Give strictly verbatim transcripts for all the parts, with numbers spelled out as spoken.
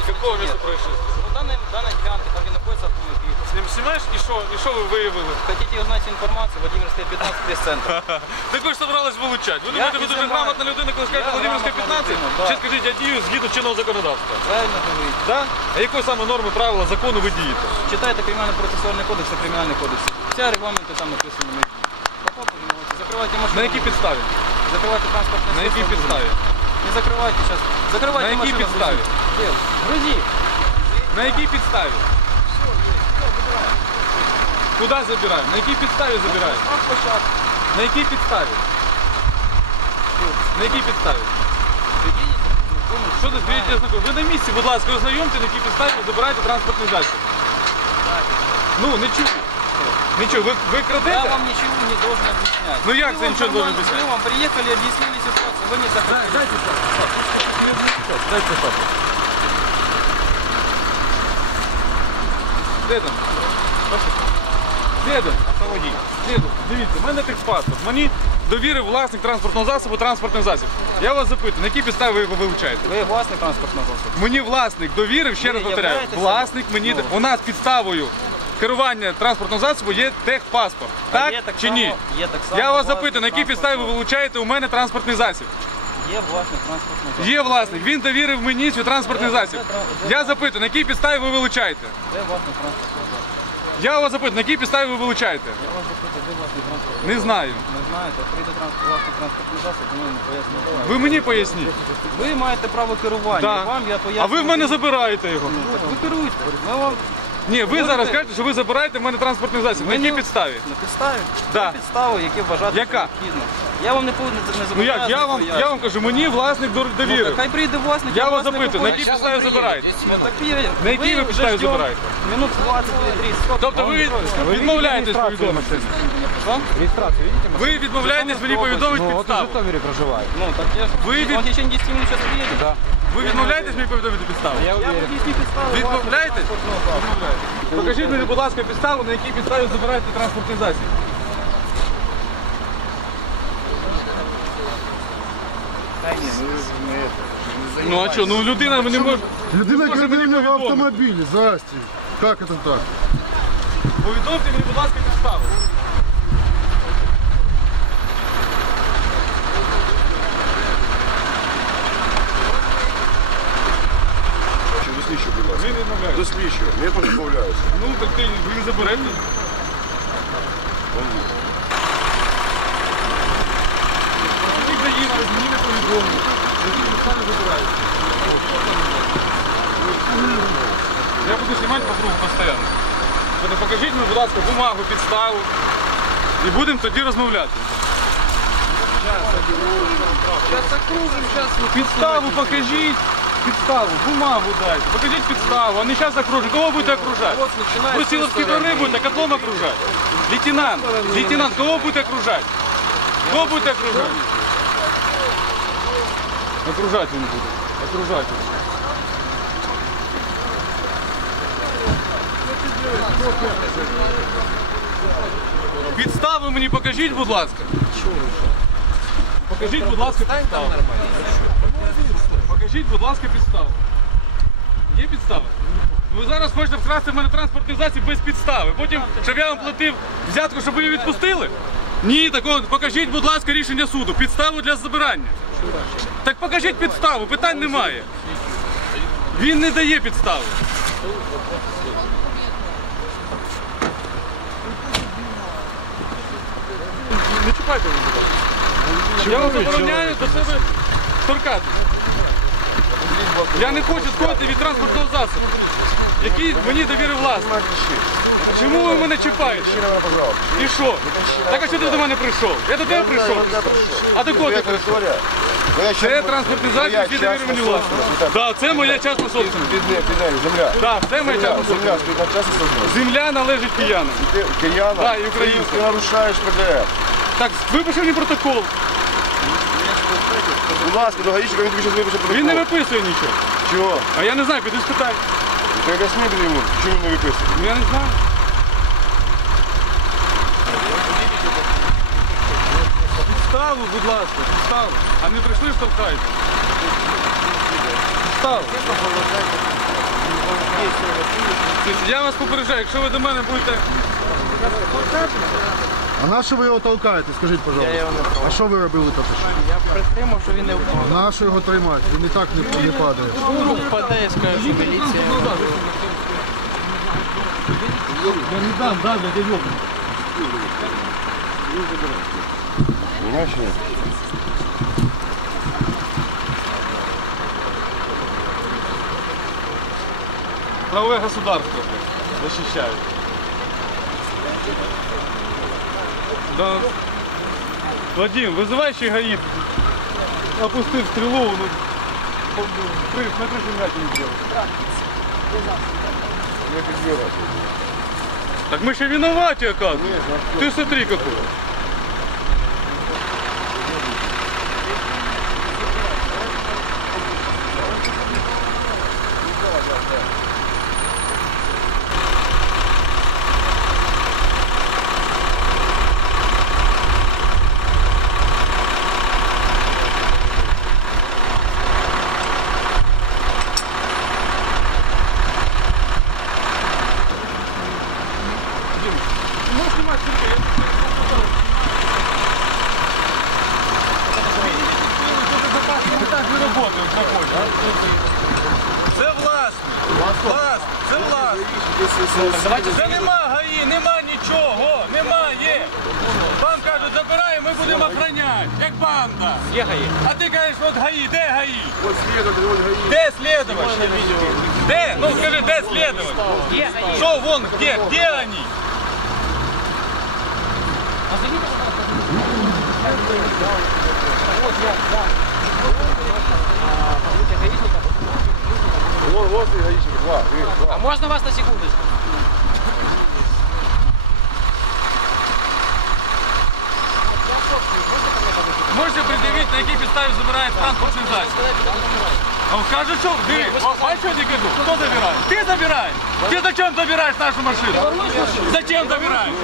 Какого места происшествия? Ну, данная, данная делянка, там, где находится автомобиль. С ним снимаешь и что? И что вы выявили? Хотите узнать информацию? Владимирская пятнадцать, пресс-центр. Так ви ж собрались вилучати. Ви Я думаєте, ви не дуже знаю. грамотна людина, коли скажете Я Владимирська грамотна п'ятнадцять? людина, да. Ще скажіть, я дію згідно чинного законодавства. Правильно говорите. Да? А якої саме норми, правила, закону ви дієте? Читайте кримінально-процесуальний кодекс та кримінальний кодекс. Вся регламенти там написано. Попробуйте, можете. Закривайте машину. На якій підставі? Закривайте транспортне На якій средство. підставі? Не закривайте зараз. Закривайте На якій машину. підставі? Грузіть. Грузіть. На якій підставі? Куди забираємо? На якій підставі забираємо? Штрафплощадка. На якій підставі? На якій підставі? Ви їдете? Що ти приїдете знакомі? Ви на місці, будь ласка, ознайомте, на якій підставі ви забираєте транспортний засіб. Ну, не чую. Не чую. Ви, ви Я крадете? вам ничего не должен объяснять. Ну як Вы це вам нічого не должен нормально- об'ясняти? Мы вам приехали, объяснили ситуацию. Вы не захотели. Дайте шапку. Дайте шапку. Де там? Де там? Автоводій. Де там? Дивіться, в мене техпаспорт. Мені довірив власник транспортного засобу транспортний засіб. Я вас запитую, на якій підставі ви його вилучаєте? Вы властный транспортного засобу. Мені власник довірив, ще Ви раз повторяю, являєтеся- власник мені, Ну. у нас підставою керування транспортного засобу є техпаспорт. Так Є так чи само- ні? є так само Я вас власник запитую, на якій підставі ви транспортного- вилучаєте у мене транспортний засіб? Є власник транспортного засобу. Є власник, він довірив мені свій транспортний засіб. Я запитую, на якій підставі ви вилучаєте? Де власник транспортного засобу? Я вас запитую, на якій підставі ви вилучаєте? Я вас запитую, де власник транспортного Не знаю. засобу? Не знаєте, прийде транспорт, власник транспортний засіб, ми не пояснимо. Ви мені поясніть. Ви маєте право керування. Да. Вам я поясню. А ви в мене забираєте його. Ну, так ви керуйте. Ми вам Ні, ви зараз кажете, що ви забираєте в мене транспортний засіб. На Ми якій не- підставі? на підставі. Да. Є підстави, які вважати Яка? необхідно. Я вам не повинен не Ну зобов'язаний як? Я вам, я вам кажу, мені власник дор- Ну, довірив. так хай прийде власник. Я вас власнику запитую, на якій поясню. підставі забираєте? Ну, так є. На якій ви вже підставі ждем забираєте? Минут двадцять или тридцять. Тобто ви від- відмовляєтесь повідомити? Що? Регистрацию видите? Ви відмовляєтесь мені повідомити Ну, вот в підставу? Житомире проживает. Ну, так я ж. Ви від- Он в течение десяти минут сейчас приедет. Да. Ви відмовляєтесь мені повідомити підставу? Я Я вам уверен. объясню підстави. Відмовляєтесь? власного транспортного засобу. Покажіть мені, будь ласка, підставу, на якій підставі забираєте транспортний засіб. Ну а що, ну людина не може... Людина Може, мені крадене в повідомити? автомобілі, здрасте. Як це так? Повідомте мені, будь ласка, підставу. До слідчого, будь ласка. Він відмовляється. До слідчого. Я теж відмовляюся. Ну так ти, ви не заберете. Працівник заїзду, мені не повідомив. Які підстави забирають. Я буду знімати по кругу постійно. Тобто покажіть мені, будь ласка, бумагу, підставу. І будемо тоді розмовляти. Підставу покажіть. Підставу, бумагу дайте. Покажіть підставу, а не зараз окружать. Кого будете окружати? Брусиловські двори будете котлом окружати. Лейтенант, лейтенант, кого будете окружати? Кого будете окружати? Окружать він буде. Окружать. Підставу мені покажіть, будь ласка. Покажіть, будь ласка, підставу. Покажіть, будь ласка, підставу. Є підстава? Ви зараз хочете вкрасти в мене транспортний засіб без підстави. Потім, щоб я вам платив взятку, щоб ви її відпустили? Ні, такого, покажіть, будь ласка, рішення суду. Підставу для забирання. Так покажіть підставу, питань немає. Він не дає підстави. Не чіпайте мене, будь ласка. Я вам забороняю до себе торкатися. Я не хочу сходити від транспортного засобу, який мені довірив власник. А чому ви мене чіпаєте? І що? Так а що ти до мене прийшов? Я до тебе прийшов. А до кого ти прийшов? Це транспортний засіб, який довірив мені власник. Так, це моя частна собственность. Земля. Так, це моя частна Земля, собственность. спільна частна собственность. Земля належить киянам. Ти кияна? Да, і українцям. Ти нарушаєш ПДР. Так, випиши мені протокол. Будь ласка, до гаїчника, він тобі зараз випише протокол. Він не виписує нічого. Чого? А я не знаю, піди спитай. Ти об'ясни мені йому, чому він не виписує. Ну, я не знаю. Підставу, будь ласка, підставу. А не прийшли штовхайте. Підставу. Дивіться, я вас попереджаю, якщо ви до мене будете... А на що ви його толкаєте, скажіть, Я пожалуйста? його не трогав. А що ви робили тільки що? Я притримав, що він не впав. На що його тримати? Він і так не, не падає. Ну, впаде, я скажу, що міліція. Меня ще нет. Правове государство защищают. Да. Вадим, вызывающий ГАИ опустив стрелу, ну, крыш, на крыше мяч не сделал. Я как две раза. Так мы еще виноваты, оказывается. Ты смотри какой. Можешь снимать только, Це власник. Власник. Це власник. Це нема ГАІ, нема нічого. Немає. Вам кажуть, забирай, ми будемо охороняти. Як банда. Є ГАІ. А ти кажеш, от ГАІ, де ГАІ? Вот следователь, вот ГАИ. Де слідователь? Де? Ну скажи, де слідователь? Є ГАІ. Що вон, де? Де вони? Вот, вот и гаишник, два, видишь, два. А можна вас на секундочку? Можете пред'явити, на якій підставі забирає транспортний засіб? А он скаже, що? Диви, бачиш, що я тобі кажу? Хто забирає? Ти забираєш. Ти зачем забираєш нашу машину? Зачем забираєш?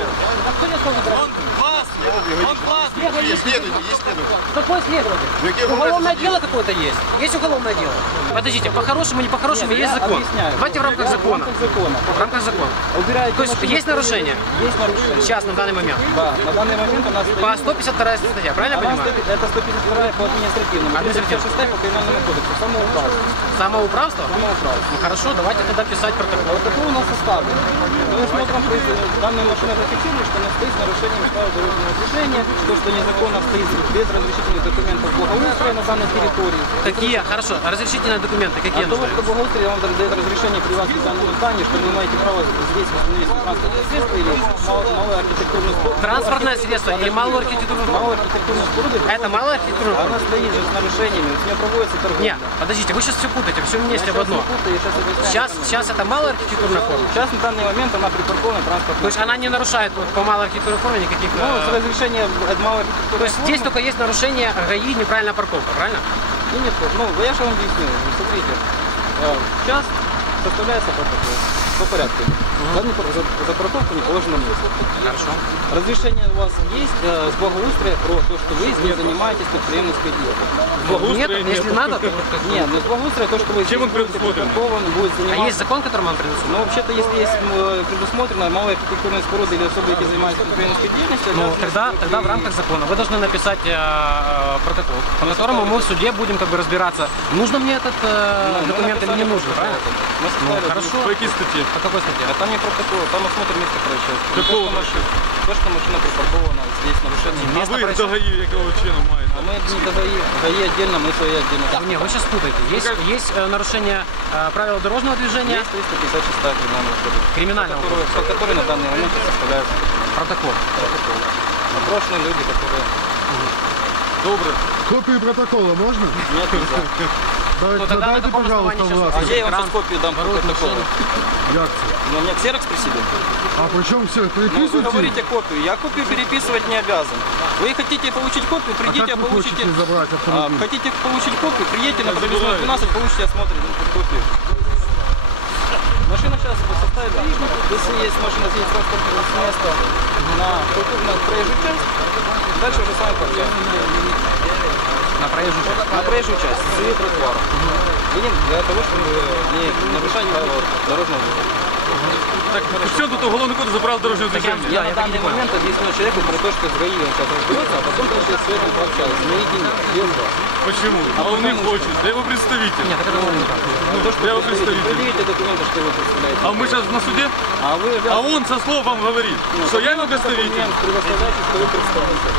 Он властник. Он властник. Есть следователь, есть следователь. Какой следователь? Ну, какие Уголовное уголовные дело какое-то есть. Есть уголовное дело. Подождите, по-хорошему, не по-хорошему, есть закон. Давайте в рамках закона. В рамках закона. То есть есть нарушение? Есть нарушение. Сейчас, на данный момент. Да, на данный момент у нас стоит... По сто пятьдесят вторая статья, правильно я Она понимаю? стоит- это сто пятьдесят вторая по административному, Административному. тридцать шестая по криминальному кодексу, самоуправство. Самоуправство? Самоуправство. Ну хорошо, давайте тогда писать протокол. Вот такой у нас составлен. Мы смотрим, данная машина зафиксирована, что она стоит с нарушением правил дорожного движения, то, что незаконно стоит без разрешительных документов благоустройства на данной территории. Какие? Хорошо, разрешительные документы, какие А то, нужны? что благоустройство вам дает разрешение при вас к данному зданию, что вы имеете право здесь установить транспортное средство или мал- малое архитектурное споруду. Транспортное средство или малую архитектурную Малое архитектурное споруду. Это малая архитектурная Она стоит же с нарушениями, с ней проводится торговля. Нет, подождите, вы сейчас все путаете, все вместе в Я одно. сейчас не путаю, я сейчас объясняю. Сейчас, сейчас это малая архитектурная форма. Сейчас на данный момент она припаркована транспортной. То есть она не нарушает вот, по малой архитектурной форме никаких... Ну, э, с разрешения от малой архитектурной То есть здесь формы- только есть нарушение ГАИ, неправильная парковка, правильно? И нет, ну, я же вам объясню. Смотрите, э, сейчас составляется протокол по порядку. За, не- за, за парковку не положено место. Хорошо. Разрешение у вас есть э, с благоустроя про то, что вы здесь занимаетесь предприемницей деятельностью. Нет, если надо, то... Нет, ну с благоустроя то, что вы Чем здесь он предусмотрен? припаркован, будет А заниматься. есть закон, который вам предусмотрен? Ну, вообще-то, если есть э, предусмотрено малая архитектурная споруда или особо эти занимаются предприемницей деятельностью, Ну, обязаны тогда, тогда в рамках закона вы должны написать э, э, протокол, по которому мы в суде будем как бы разбираться, нужно мне этот э, Ну, мы документ или написали не нужно, протокол. правильно? Мы Ну, составили хорошо. По якій статті? По какой статье? А там не протокол, там осмотр места происшествия. Какого То, что машина, то, что машина припаркована здесь, нарушение. А Место ви происшествия. до ГАІ якого чину маєте? А мы не до ГАИ, ГАИ отдельно, мы свои отдельно. Не, вы сейчас путаете. Есть, есть э, нарушение э, правил дорожного движения, Есть триста пятьдесят шестая криминального кодекса, криминального который, по которой на данный момент составляется протокол. протокол. Опрошенные люди, которые... Добре. Копию протокола можно? Нет, нельзя. Давайте, Ну, тогда на дайте, каком пожалуйста, основании власть. А я вам Кран, сейчас копию дам воруют протокола. машину. Як це? Но у меня ксерокс при себе. А при чому все? Ну, вы Переписуйте? говорите копию. Я копию переписывать не обязан. Вы хотите получить копию, А придите, как вы получите... хотите забрать А, автомобиль? хотите получить копию, приедете на пробежную двенадцать, получите осмотр ну, копию. Машина сейчас составит гаишнику, если есть машина съедет транспортного с места на культурную проезжую часть, дальше уже сами пообщаемся. На проезжую часть. на проезжую часть с тротуара. Видим, для того, чтобы не нарушать правила дорожного движения. Так, все тут уголовный кодекс за право дорожного движения. Я на данный момент объяснил человеку про то, что с ГАИ он сейчас разберется, а потом дальше с этим пообщались, наедине, без вас. Почему? А он не хочет, я его представитель. Нет, так это было не так. Ну, то, что Я его вы представитель, представитель. предъявите документы, что вы представляете. А мы сейчас на суде? А вы А обязаны он со слов вам говорит, что я его представитель. документ предоставляете, что вы представитель.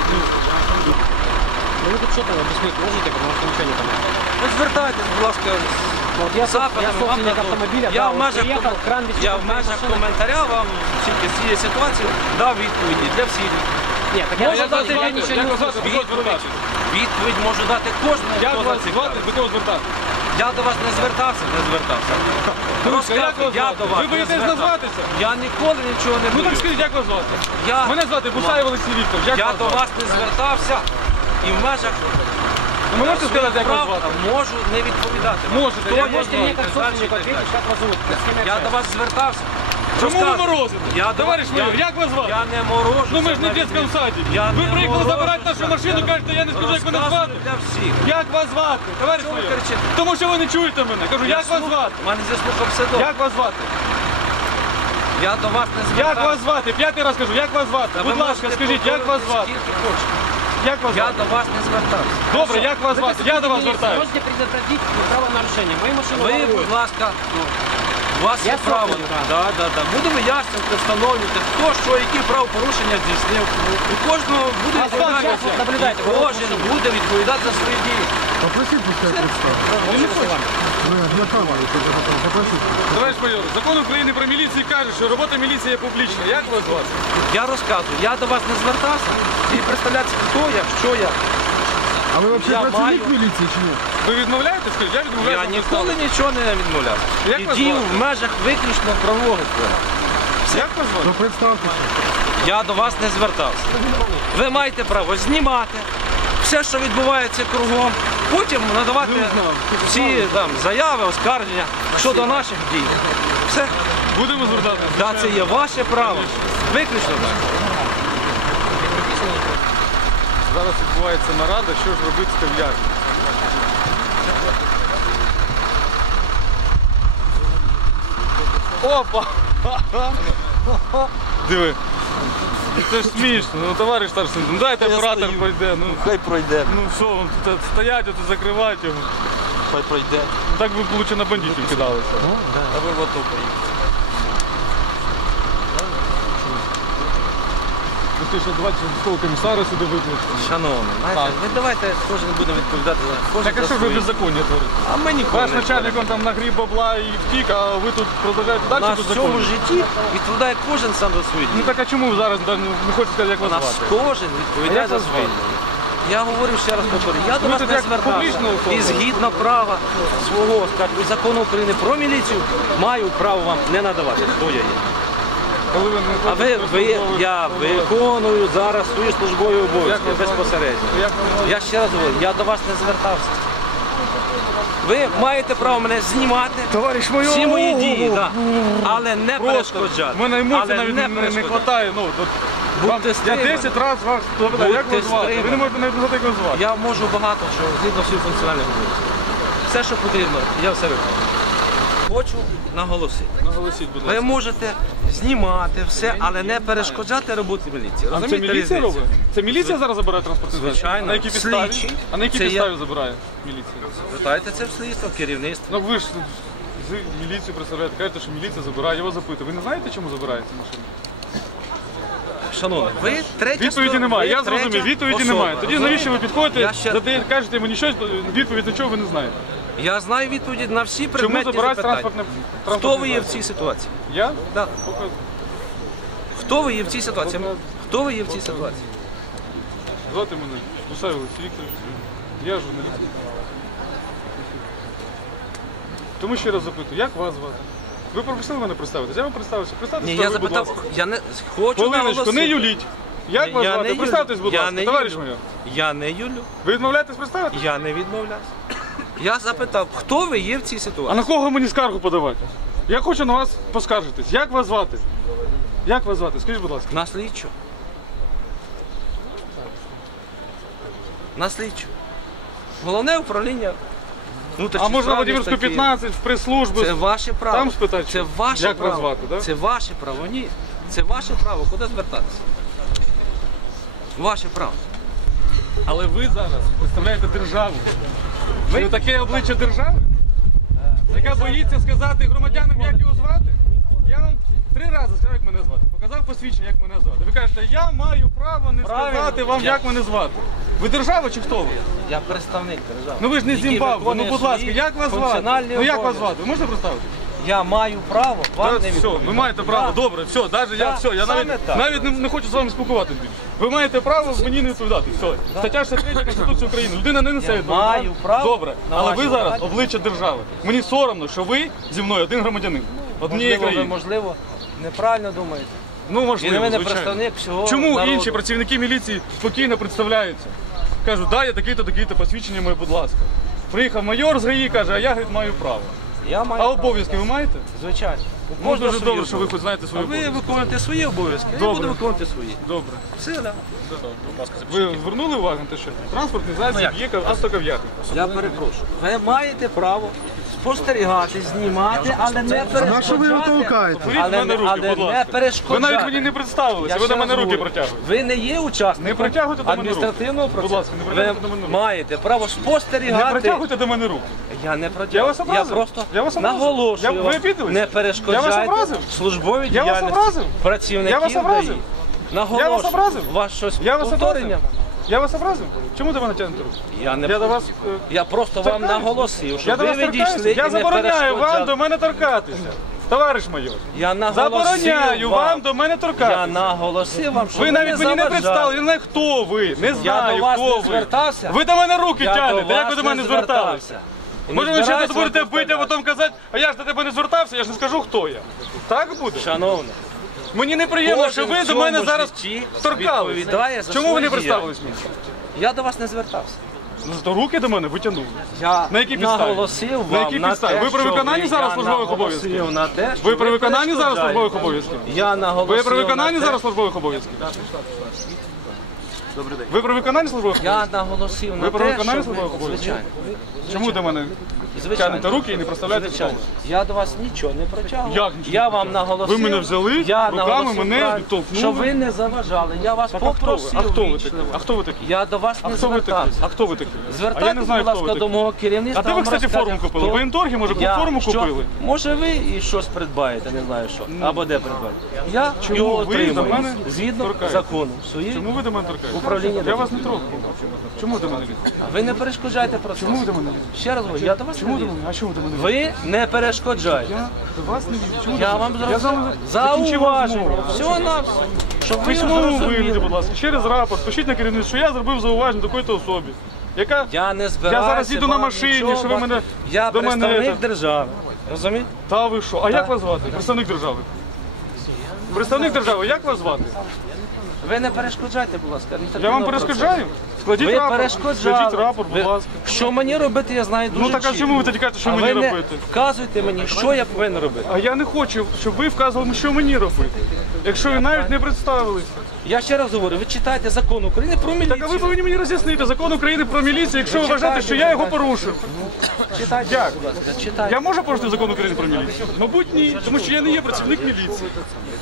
Ну ви тут що там об'яснити можете, тому що нічого не понятно. Ви звертайтесь, будь ласка, От я, запитами, я вам собственник дадуть. автомобіля, Я да, в от межах, приїхав, кран я відчинив в межах машини. коментаря вам тільки з цієї ситуації дав відповіді для всіх. Ні, так я Можу я дати я відповідь, нічого як не вас звати? услышав. До кого звертатися? Відповідь можу дати кожному, Як хто вас звати? зацікавлений. До кого звертатися? Я до вас не звертався, не звертався. Друзі, як Розказую, вас я звати? до вас Ви не боїтесь звертався. назватися? Я ніколи нічого не Ну так боюсь. скажіть, як вас звати? Я, Мене звати Бусаєв Олексій Вікторович. Як я вас до звати? вас не звертався і в межах Ну, ви можете сказати, як вас прав звати? можу не відповідати. вам. Можете, Хто як є вас Можете мне і как так далі, і собственнику так ответить, далі. как вас зовут, с кем я Я до общаюсь? вас звертався. Чому ви Розказую. морозите? Я до- Товариш я- майор, як вас звати? Я не морожу. Ну ми ж не в це дитячому навіть саді. Я Ви не приїхали морожу забирати нашу це. машину, кажете, я не скажу, як мене Розказую звати. для всіх. Як вас звати? Товариш Чого ви майор? кричите? Тому що ви не чуєте мене. Кажу, Я як вас слух- звати? У мене зі слухом все добре. Як вас звати? Я до вас не звертався. Як вас звати? П'ятий раз кажу, як вас звати? Та ви Будь ласка, можете скажіть, як вас звати? повторювати скільки хочете. Як вас Я звати? до вас не звертався. Добре, як вас звати? Я до вас звертаюся. Можете предотвратить правонарушение. Мою машину Ви, воруют. будь ласка, ну, у вас Я є право. собственник, так. Да, да, да. Будемо вияснювати, встановлювати, хто що, які правопорушення здійснив. У кожного буде А відповідати. зараз от наблюдайте, ви Кожен буде відповідати за свої дії. Попросіть, пускай представить. Ну, на камеру, це вже готово. Попросіть. Товариш майор, закон України про міліцію каже, що робота міліції є публічна. Як вас звати? Я розказую, я до вас не звертався і представлятися, хто я, що я. А ви взагалі Я працівник маю- міліції чи ні? Ви відмовляєтесь? Скажіть, я відмовляюся. Я ніколи нічого не відмовлявся. Як І вас дію звати? в межах виключно правового поля. Як вас звати? Ну представтеся. Я до вас не звертався. Ви маєте право знімати все, що відбувається кругом, потім надавати всі там заяви, оскарження щодо наших дій. Все. Будемо звертатися. Да, це є ваше право. Виключно так. Зараз відбувається нарада, що ж робити з кав'ярні. Опа! Диви. Ну, це ж смішно, ну товариш старший, ну дайте оператор пройде. Ну, Хай пройде, ну що вам тут стоять, тут закривати його. хай пройде. Ну, так би лучше на бандитів кидалися. А ви в АТО приїхали. Ну ти що, давайте військового комісара сюди викличемо. Шановні, знаєте, Так. ви давайте кожен буде відповідати за кожен Так а за що ж ви свої. беззаконня творите? А ми ніколи Ваш не начальник он там нагріб бабла і втік, а ви тут продовжуєте далі на тут цьому закони? житті відповідає кожен сам за свої Ну дії. так а чому ви зараз да, ну, не хочете сказати, як У вас нас звати? кожен відповідає як за вас свої звати? дії. Я говорю ще раз повторю, я до Ви вас тут не як публічна звертався. особа? І згідно права свого, скажімо, закону України про міліцію, маю право вам не надавати, хто я є. Коли ви не А ви, ви, я виконую зараз свої службові Як обов'язки ви звати? безпосередньо. Як ви- Я ще раз говорю, я до вас не звертався. Ви маєте право мене знімати, Товариш майор! всі мої дії, да. але не Просто перешкоджати. в мене емоцій Але навіть не не, не, не перешкоджати. хватає. Ну, от, Будьте вам- я стримані. десять разів вас запитаю, як вас Будьте звати? Ви не стримані. можете навіть назвати, як вас звати. Я можу багато що згідно всіх функціональних обов'язків. Все, що потрібно, я все виконую. Хочу наголосити. Наголосіть, будь Ви ласка. можете знімати все, але не перешкоджати роботі міліції. А це Розумієте міліція різницю? робить? Це міліція зараз забирає транспортний засіб? Звичайно. А на якій підставі? Слідчі. А на якій Це є- підставі забирає міліція? Питайте це в слідство, керівництво. Ну ви ж з міліцію представляєте, кажете, що міліція забирає, я вас запитую. Ви не знаєте, чому забирає цю машину? Шановні, ви третя Відповіді сторона, немає, ви я зрозумів, третя відповіді особа, немає. Тоді розумієте? навіщо ви підходите, Я ще- задаєте, кажете мені щось, відповідь на чого ви не знаєте? Я знаю відповіді на всі Чому предметні забирають запитання. транспортне Хто транспортне ви є в засіб? цій ситуації? Я? Да. Поки- Хто ви є в цій ситуації? Хто ви є в цій ситуації? Звати мене Бусаєв Олексій Вікторович. Я журналіст. Тому ще раз запитую, як вас звати? Ви попросили мене представитися, я вам представився. Представтеся, Ні, хто я ви, будь запитав, ласка. я не хочу Хвилиночку, не наголосити. юліть. Як вас Я звати? не Представтесь, юлю. будь Я ласка, не товариш юлю. майор. Я не юлю. Ви відмовляєтесь представитись? Я не відмовлявся. Я запитав, хто ви є в цій А ситуації? на кого мені скаргу подавати? Я хочу на вас поскаржитись. Як вас звати? Як вас звати? Скажіть, будь ласка. На слідчу. На слідчу. Головне управління А внутрішніх можна справ Владимирську міста Києва. п'ятнадцять, в прес-службу. Це ваше право. Там спитати, Це ваше як право. вас звати, да? Це ваше право. Ні. Це ваше право. Куди звертатися? Ваше право. Але ви зараз представляєте державу. Ви таке обличчя держави, яка боїться сказати громадянам, як його звати. Я вам три рази сказав, як мене звати. Показав посвідчення, як мене звати. Ви кажете, я маю право не Правильно. сказати вам, Я- як мене звати. Ви держава чи хто ви? Я представник держави. Ну ви ж не який Зімбабве. Ну виконує будь ласка, свої як вас звати? функціональні Ну як вас обов'язки. звати? Ви можете представити? Я маю право вам Та не все, відповідати. ви маєте право, Да. добре, все, навіть я Да, все, я саме навіть, так. навіть не, не хочу з вами спілкуватися більше. Ви маєте право мені не відповідати. Все. Стаття шістдесят третя Конституції України. Людина не несе Я відповідальність. маю право Добре, на але ваші ви зараз питання. обличчя держави. Мені соромно, що ви зі мною один громадянин однієї Можливо, ви, країни. можливо, неправильно думаєте. Ну І можливо, ви мене звичайно. представник всього Чому народу. інші працівники міліції спокійно представляються? Кажуть, да, я такий-то, такий-то, посвідчення моє, будь ласка. Приїхав майор з ГАІ, каже, а я, говорить, маю право. Я маю А право. обов'язки ви маєте? Звичайно. У Ну, кожного дуже свої добре, що ви обов'язки. хоч знаєте А свої ви обов'язки. виконуєте свої обов'язки, а я Добре. буду виконувати свої. Добре. Все, да. Ви звернули увагу на те, що транспортний засіб є автокав'ярник? Я перепрошую. Ви маєте право спостерігати, знімати, але не перешкоджати. На що ви його толкаєте? Беріть в Але, мене не- руки, але будь не ласка. перешкоджати. Ви навіть мені не представилися, Я ви ще до мене раз руки говорю, протягуєте. Ви не є учасником Не протягуйте до мене руки. адміністративного Будь процесу. ласка, не Ви протягуйте до мене руки. маєте право Не спостерігати. протягуйте до мене руки. Я не Я протягую. вас образив? просто Я вас образив? наголошую. Я- ви вам, обідались? Не Я перешкоджайте вас образив? службовій Я вас діяльності образив? працівників Я вас образив? ДАІ. Наголошую. Я вас образив? У вас щось Я вас повторення? образив? Я вас образив? Чому до мене тягнете руки? Я не Я до вас... е, Я просто вам торкаюсь. наголосив, що Я до ви вас відійшли торкаюся. і Я не забороняю вам перешкоджали. до мене торкатися. Товариш майор. Я наголосив Забороняю вам до мене Я торкатися. наголосив вам, що Ви навіть мені не заважали. представили, я не знаю, хто ви, не знаю, до вас хто не ви. звертався. Ви до мене руки Я тягнете, до як вас ви до мене не зверталися? звертався. І не Може ви ще збираюсь тут будете вам бити, а повторяти. потім казати, а я ж до тебе не звертався, я ж не скажу, хто я. Так буде? Шановний, Мені неприємно, що кожен ви в до мене цьому зараз житті торкались. відповідає за Чому ви свою не представились мені? я до вас не звертався. Ну, то руки до мене витягнули. Я На якій підставі? наголосив вам На якій на підставі? те, Ви при що виконанні ви- зараз я службових наголосив обов'язків? на те, що Ви при виконанні зараз перешкоджаєте. службових обов'язків? Я наголосив Ви при виконанні на те- зараз службових обов'язків? Ви при виконанні службових обов'язків? Я наголосив на Ви при те, виконанні що ви... службових обов'язків? Звичайно. Чому до мене Звичайно. тягнете руки і не представляєте, хто ви? Звичайно. Я до вас нічого не протягував. Як нічого Я не вам протягував? наголосив. Ви мене взяли, я руками наголосив мене правильно, відтолкнули. що ви не заважали. Я вас Так, а хто ви? попросив А хто ви вічливо. такий? А хто ви такий? Я до вас А не хто ви такий? звертався. А хто ви такий? А я Звертайтесь, не знаю, будь хто ви ласка, до такий. мого керівництва. А де ви, вам кстати, розкаже, форму купили? хто- В воєнторгі, може, Я- форму що? купили? Може ви і щось придбаєте, не знаю що. Або де придбаєте. Я Чому його ви отримую до мене згідно торкаєтесь? закону. Своєї. Чому ви до мене торкаєтесь? Управління Я вас не трогаю. Чому до мене лізете? А ви не перешкоджаєте процесу. Чому ви до мене лізете? Ще раз говорю, я до вас Чому не до лізу. мене? А чому до мене лізете? Ви не перешкоджаєте. Я до вас не лізу. Чому Я до вам мене? Я з вами зразу закінчив зауважую. розмову. Всього на все. Щоб В ви письмовому зрозуміли. вигляді, будь ласка, через рапорт, пишіть на керівництво, що я зробив зауваження такої-то особі. Яка Я не збираюся. Я зараз їду на вам машині, нічого що ви вас- мене- Я до мене представник це- держави. Розумієте? Та ви що? А як вас звати? Представник держави. Представник держави, як вас звати? Ви не перешкоджайте, будь ласка. Я адміністративного вам перешкоджаю? Складіть Ви рапорт. перешкоджали. Складіть рапорт, будь Ви- ласка. Що мені робити, я знаю дуже Ну так а чітко. чому ви тоді кажете, що А мені ви не робити? вказуйте мені, що я повинен робити. А я не хочу, щоб ви вказували, що мені робити. Якщо ви навіть не представилися. Я ще раз говорю, ви читаєте закон України про міліцію. Так а ви повинні мені роз'яснити закон України про міліцію, якщо ви вважаєте, що я його порушив. Читайте, Як? будь ласка, читайте. Я можу порушити закон України про міліцію? Мабуть, ні, тому що я не є працівник міліції.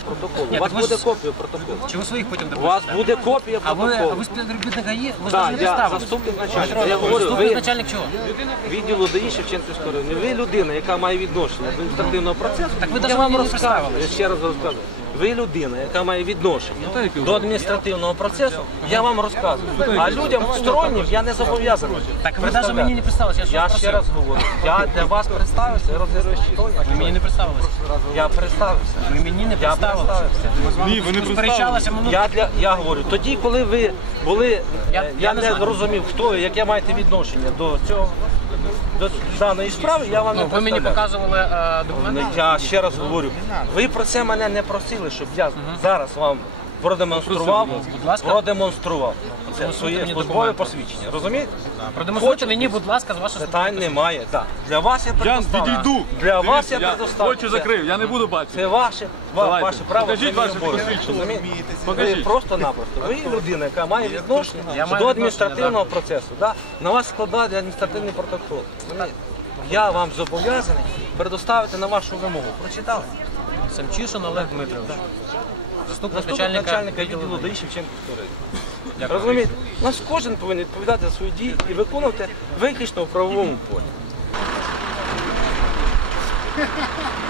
У вас буде копія протоколу. Чого своїх потім У вас буде копія А ви, а протоколу. ви співробітник ГАІ? Ви Так, ж не я ставили. заступник начальника. Я говорю, Заступник ви начальник чого? відділу ДАІ Шевченківського району. Ви людина, яка має відношення до адміністративного процесу. Так ви я навіть вам мені не розказую. представили. Я ще раз розказую. Ви людина, яка має відношення до адміністративного процесу, я вам розказую. А людям стороннім я не зобов'язаний. Так ви навіть мені не представилися, я ж Я вас ще просив. раз говорю, я для вас представився, я роз'ясню, хто я. Ви мені не представилися. Я представився. Ви мені не Я представилися. представився. Ні, ви не представилися. Сперечалися минуту. Я для я говорю, тоді, коли ви були, Я- я, я я не не знаю. зрозумів, хто ви, яке маєте відношення до цього до даної справи, я вам не Ну, ви мені представляю. показували е, документи. Ну, я ще раз говорю, ви про це мене не просили, щоб я зараз вам продемонстрував, Будь ласка. продемонстрував це своє мені службове документи. посвідчення. Розумієте? Продемонструйте мені, будь ласка, з вашого Питань немає. Так. Для вас я Я предоставлю. відійду. Для вас я я предоставлю. очі закрив, я не буду бачити. Це ваше, ва- Давайте. ваше право, Покажіть це мій ваше обов'язок. посвідчення. Розумієте? Ви Покажіть. просто-напросто. Ви людина, яка має відношення Я маю до відношення, адміністративного процесу. Да? На вас складають адміністративний протокол. Розумієте? Я вам зобов'язаний предоставити на вашу вимогу. Прочитали? Семчишин Олег Дмитрович. Заступник Заступник начальника начальника відділу відділу ДАІ. ДАІ Шевченківського району. Розумієте? У нас кожен повинен відповідати за свої дії і виконувати виключно в правовому полі.